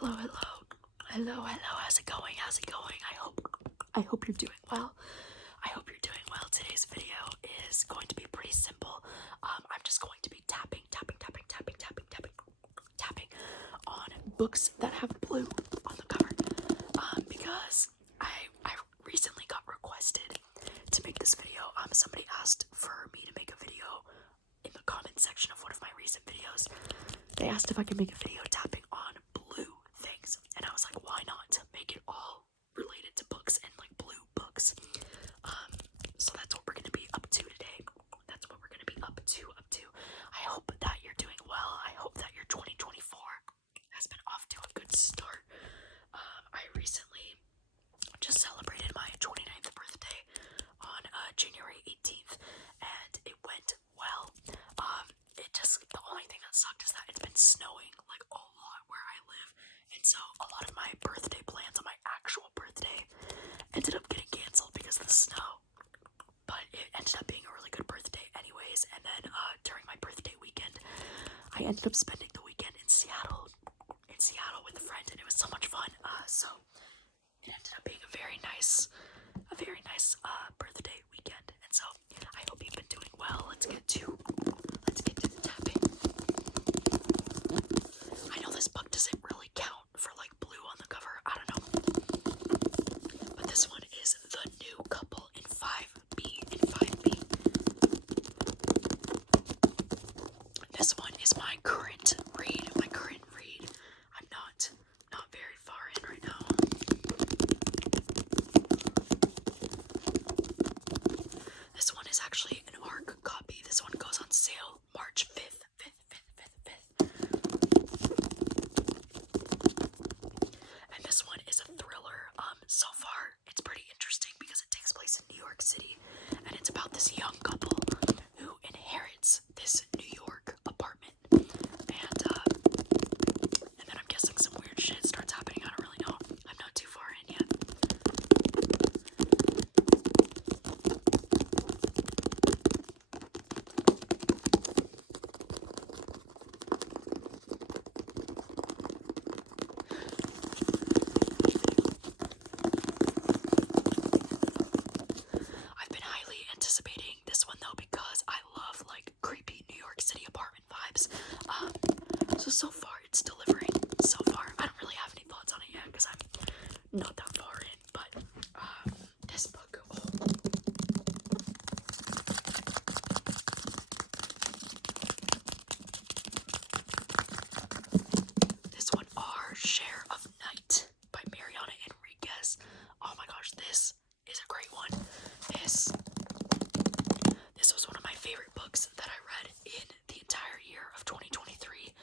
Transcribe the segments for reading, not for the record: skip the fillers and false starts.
Hello, how's it going? I hope you're doing well. Today's video is going to be pretty simple. I'm just going to be tapping on books that have blue on the cover. Because I recently got requested to make this video. Somebody asked for me to make a video in the comment section of one of my recent videos. They asked if I could make a video tapping on blue things, and I was like, why not make it all related to books and like blue books? So that's what we're gonna be up to today. I hope that you're doing well. I hope that your 2024 has been off to a good start. I recently just celebrated my 29th birthday on January 18th, and it went well. The only thing that sucked is that it's been snowing like a lot where I live, and so a lot of my birthday plans on my actual birthday ended up getting canceled because of the snow. But it ended up being a really good birthday anyways, and then during my birthday weekend, I ended up spending the weekend in Seattle with a friend, and it was so much fun. So it ended up being a very nice birthday weekend, and so I hope you've been doing well. Let's get to the tapping. I know this book doesn't really count for like blue on the cover, I don't know, but this one is The New Couple in 5B. This one is my current read. I'm not very far in right now. This one is actually an ARC copy. This one goes on sale March 5th. And this one is a thriller. So far, it's pretty interesting because it takes place in New York City, and it's about this young couple who inherits this New York apartment. And then I'm guessing some weird shit starts happening. I don't really know. I'm not too far in yet. I've been highly anticipating this one though because I love like creepy New York City apartment vibes. So far it's delivering. So far, I don't really have any thoughts on it yet because I'm not that far in. But this book, this one, Our Share of Night by Mariana Enriquez. Oh my gosh, this is a great one. This was one of my favorite books that I read in the entire year of 2023.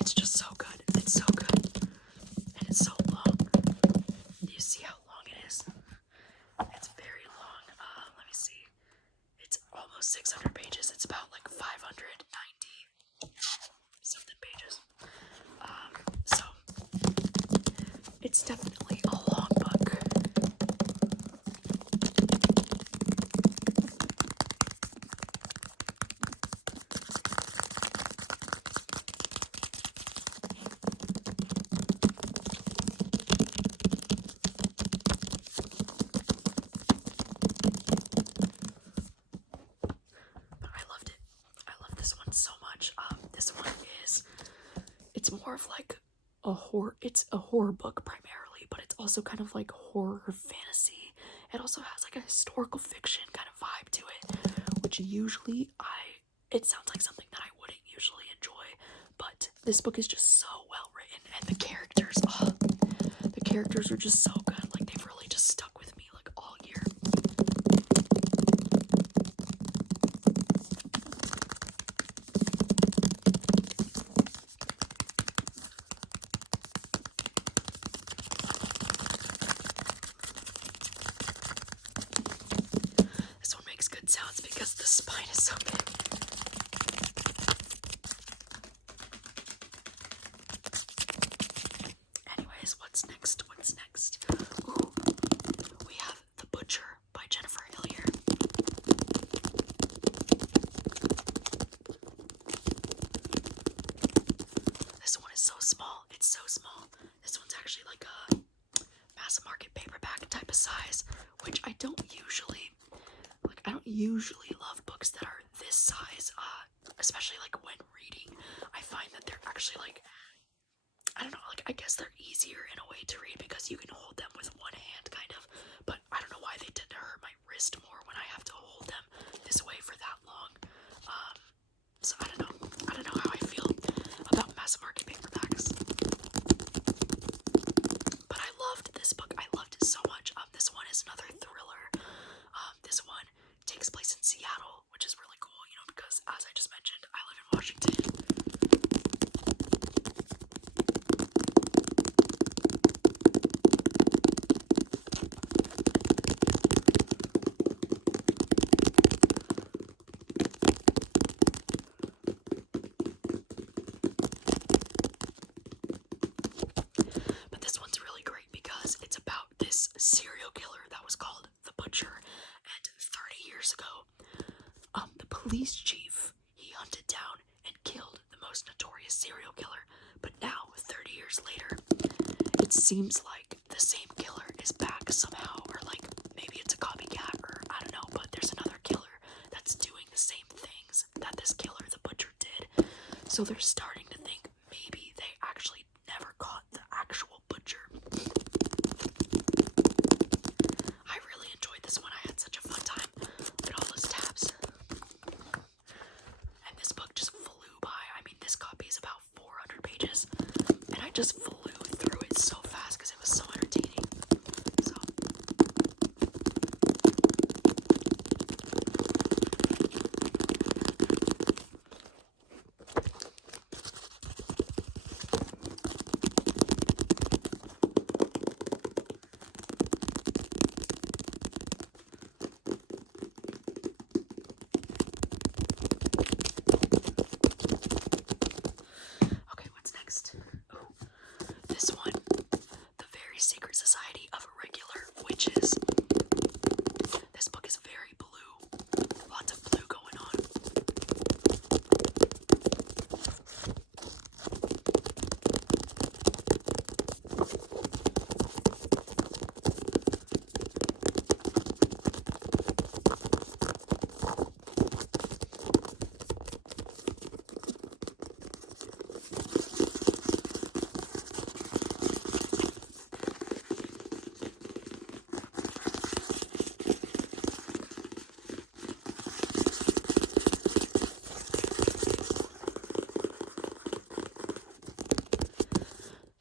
It's just so good. It's so good. And it's so long. Do you see how long it is? It's very long. Let me see. It's almost 600 pages. It's about like 590 something pages. So it's definitely a long book. But I loved it. I love this one so much. This one it's more of like it's a horror book primarily, but it's also kind of like horror fantasy. It also has like a historical fiction kind of vibe to it, which usually it sounds like something that I wouldn't usually enjoy, but this book is just so well written, and the characters are just so good. Like they've really just stuck with me like all year. This one makes good sounds because the spine is so big. Anyways, what's next? Ooh, we have The Butcher by Jennifer Hillier. This one is so small. it's so small. This one's actually like a mass market paperback type of size, which I don't usually love books that are this size, especially like when reading. I find that they're actually like, I don't know, like I guess they're easier in a way to read because you can hold them with one hand kind of, but I don't know why they tend to hurt my wrist more when I have to hold them this way for that long. So I don't know how I feel about mass market paperbacks. But I loved this book. I loved it so much. This one is another thriller. This one takes place in Seattle, which is really cool, you know, because as I just mentioned, I live in Washington. But this one's really great because it's about this serial killer that was called the Butcher, and 30 years ago, the police chief, he hunted down and killed the most notorious serial killer. But now, 30 years later, it seems like the same killer is back somehow, or like maybe it's a copycat, or I don't know, but there's another killer that's doing the same things that this killer, the Butcher, did. So they're starting to think maybe they actually never caught the actual Butcher. I really enjoyed this one. I had such a fun time. Look at all those tabs. And this book just flew by. I mean, this copy is about 400 pages, and I just flew through it so fast because it was so entertaining. So okay, what's next? Oh, this one, The Very Secret Society of Irregular Witches. This book is very blue. Lots of blue going on.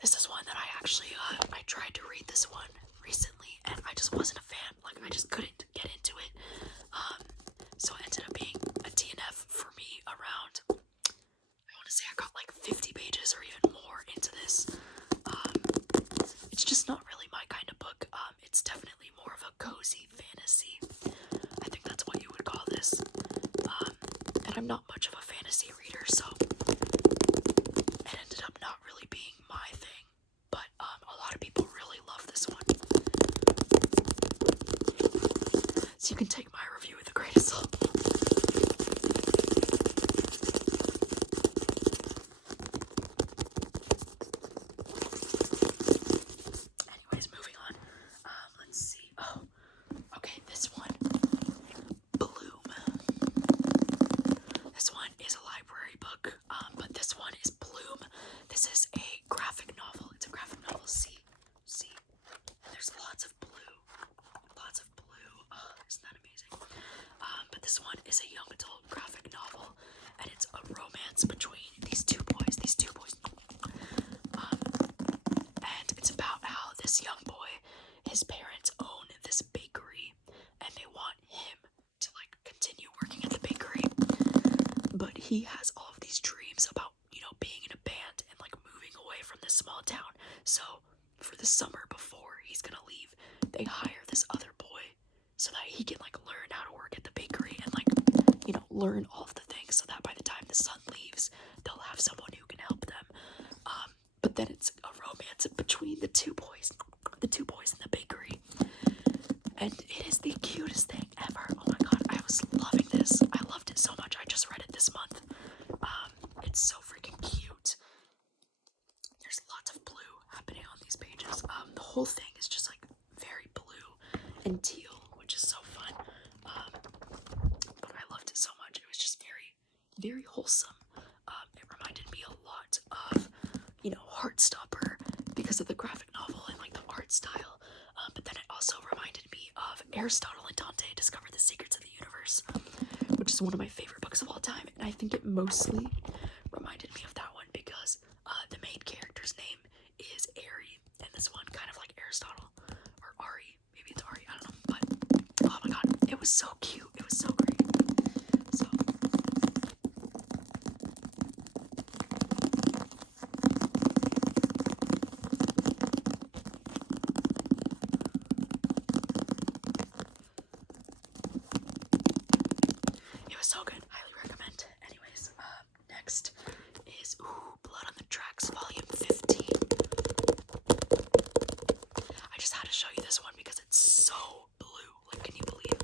This is one that I actually, I tried to read this one recently, and I just wasn't a fan. Like, I just couldn't get into it. So it ended up being a DNF for me around, I want to say I got like 50 pages or even more into this. It's just not really my kind of book. It's definitely more of a cozy fantasy. I think that's what you would call this. And I'm not much of a fantasy reader, so it ended up not really being my thing. But a lot of people really love this one. So you can take my review with a grain of salt. Anyways, moving on. Let's see. Oh, okay, this one. Bloom. This one is a library book, but this one is Bloom. This is a graphic novel. It's a graphic novel. See, and there's lots of blue. Oh, isn't that amazing? But this one is a young adult graphic novel, and it's a romance between these two boys. And it's about how this young boy, his parents own this bakery, and they want him to like continue working at the bakery. But he has all of these dreams about, you know, being in a band and like moving away from this small town. So for the summer before he's gonna leave, they hire this other boy so that he can like learn how to work at the bakery and like, you know, learn all of the things so that by the time the son leaves, they'll have someone who can help them. But then it's a romance between the two boys in the bakery. And it is the cutest thing ever. Oh my god, I was loving this. I loved it so much. I just read it this month. It's so freaking cute. There's lots of The whole thing is just like very blue and teal, which is so fun. But I loved it so much. It was just very, very wholesome. It reminded me a lot of, Heartstopper because of the graphic novel and like the art style. But then it also reminded me of Aristotle and Dante Discover the Secrets of the Universe, which is one of my favorite books of all time. And I think it mostly reminded me of that one because the main character's name is Ari, and this one kind of like Aristotle, or Ari, maybe it's Ari, I don't know, but oh my god, it was so cute, it was so great. So it was so good, highly recommend. Anyways, next is Blood on the Tracks Volume 15. I just had to show you this one because it's so blue. Like, can you believe?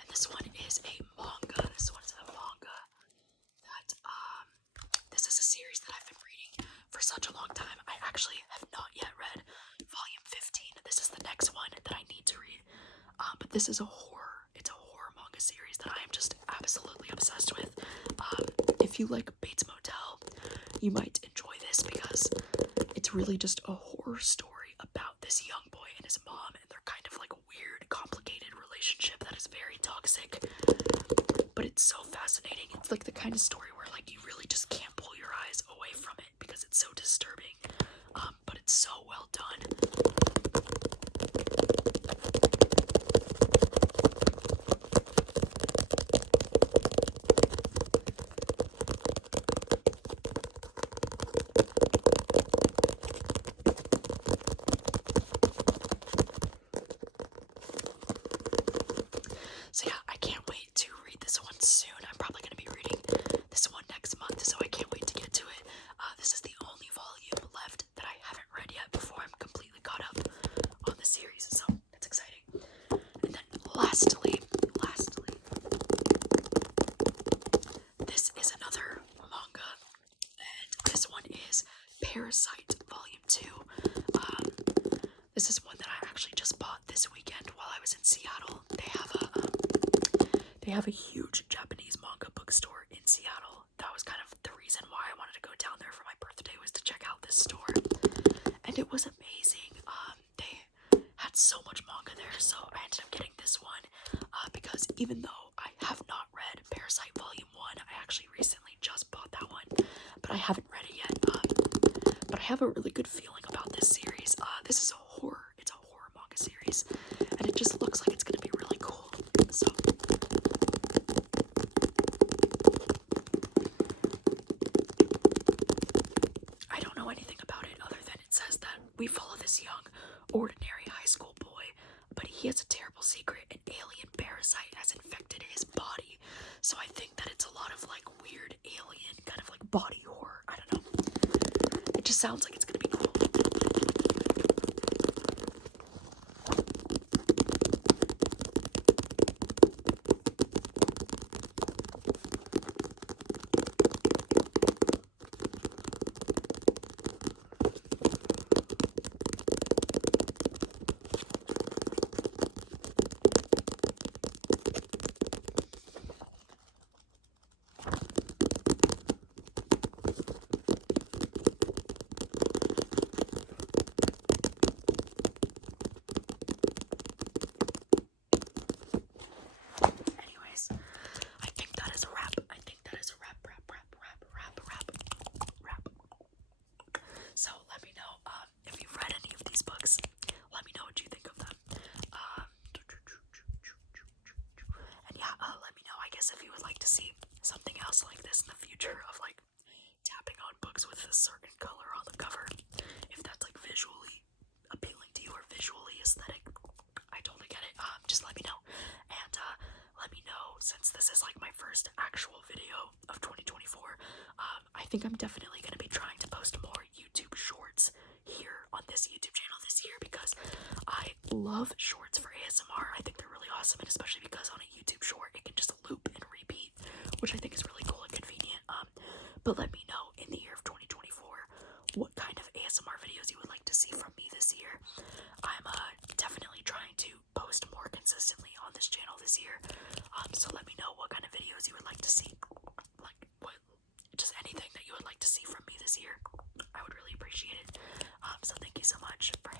And this one is a manga. This is a series that I've been reading for such a long time. I actually have not yet read Volume 15. This is the next one that I need to read. But this is a horror. It's a horror manga series that I am just absolutely obsessed with. If you like Bates Motel, you might enjoy this because it's really just a horror story about this young boy and his mom and their kind of like weird, complicated relationship that is very toxic. But it's so fascinating. It's like the kind of story where like you really just can't pull your eyes away from it because it's so disturbing. But it's so well done. So yeah, I can't wait to read this one soon. I'm probably going to be reading this one next month, so I can't wait to get to it. This is the only volume left that I haven't read yet before I'm completely caught up on the series, so that's exciting. And then lastly, this is another manga, and this one is Parasite Volume 2. This is one that I actually just bought this weekend while I was in Seattle. They have a huge Japanese manga bookstore in Seattle. That was kind of the reason why I wanted to go down there for my birthday, was to check out this store. And it was amazing. They had so much manga there, so I ended up getting this one because even though I have not read Parasite Volume 1, I actually recently just bought that one, but I haven't read it yet. But I have a really good feeling about this series. This is it's a horror manga series, and it just looks like it's going to be really cool. So I don't know anything about it other than it says that we follow this young, ordinary high school boy, but he has a terrible secret. An alien parasite has infected his body. So I think that it's a lot of like weird alien kind of like body horror. I don't know. It just sounds like it's gonna be cool. So let me know if you've read any of these books. Let me know what you think of them. And yeah, let me know, I guess, if you would like to see something else like this in the future, of like tapping on books with a certain color on the cover. If that's like visually appealing to you or visually aesthetic, I totally get it. Just let me know. And let me know, since this is like my first actual video of 2024, I think I'm definitely going to be trying to post more YouTube shorts here on this YouTube channel this year, because I love shorts for ASMR. I think they're really awesome, and especially because on a YouTube short it can just loop and repeat, which I think is really cool and convenient. But let me know in the year of 2024 what kind of ASMR videos you would like to see from me this year. I'm definitely trying to post more consistently on this channel this year. So let me know what kind of videos you would like to see, like what, just anything that you would like to see from me this year. I would really appreciate it. So thank you so much for